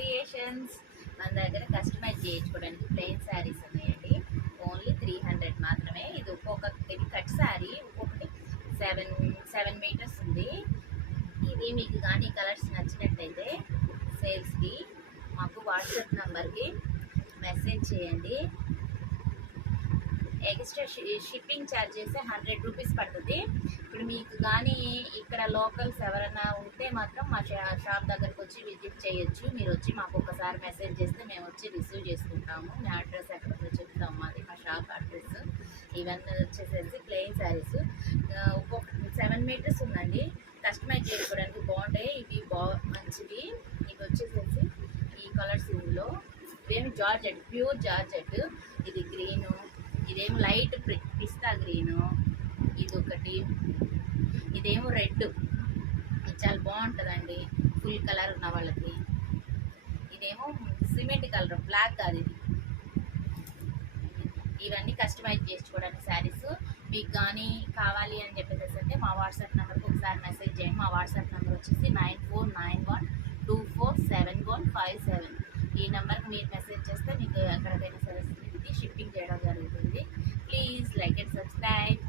Creations. మన దగ్గర customise చేయించుకోవడానికి ప్లెయిన్ శారీస్ ఉన్నాయండి. ఓన్లీ 300 మాత్రమే. ఇది ఇది కట్ శారీ, ఒక్కొక్కటి 7 మీటర్స్ ఉంది. ఇది మీకు కానీ కలర్స్ నచ్చినట్టయితే సేల్స్కి మాకు వాట్సాప్ నెంబర్కి మెసేజ్ చేయండి. ఎక్స్ట్రా షిప్పింగ్ ఛార్జ్ చేస్తే 100 రూపీస్ పడుతుంది. ఇప్పుడు మీకు కానీ ఇక్కడ లోకల్స్ ఎవరైనా ఉంటే మాత్రం మా షాప్ దగ్గరకు వచ్చి విజిట్ చేయొచ్చు. మీరు వచ్చి మాకు ఒకసారి మెసేజ్ చేస్తే మేము వచ్చి రిసీవ్ చేసుకుంటాము. మీ అడ్రస్ ఎక్కడో చెప్తాము. మాది మా షాప్ అడ్రస్. ఇవన్నీ వచ్చేసేసి ప్లెయిన్ శారీస్. ఒక్కొక్క 7 మీటర్స్ ఉందండి. కస్టమైజ్ చేసుకోవడానికి బాగుంటాయి. ఇవి మంచివి. ఇవి వచ్చేసేసి ఈ కలర్స్ ఇందులో ఇవేమి జార్జెట్, ప్యూర్ జార్జెట్. ఇది గ్రీను, ఇదేమో లైట్ పిస్తా గ్రీను, ఇది ఒకటి, ఇదేమో రెడ్. ఇది చాలా బాగుంటుందండి ఫుల్ కలర్ ఉన్న వాళ్ళకి. ఇదేమో సిమెంట్ కలర్, బ్లాక్ కాదు ఇది. ఇవన్నీ కస్టమైజ్ చేసుకోవడానికి శారీస్. మీకు కానీ కావాలి అని చెప్పేసి అంటే మా వాట్సాప్ నెంబర్కి ఒకసారి మెసేజ్ చేయండి. మా వాట్సాప్ నెంబర్ వచ్చేసి 9491247157. ఈ నెంబర్కి మీరు మెసేజ్ చేస్తే మీకు ఎక్కడికైనా సరే షిప్పింగ్ చేయడం జరుగుతుంది. Please like and subscribe.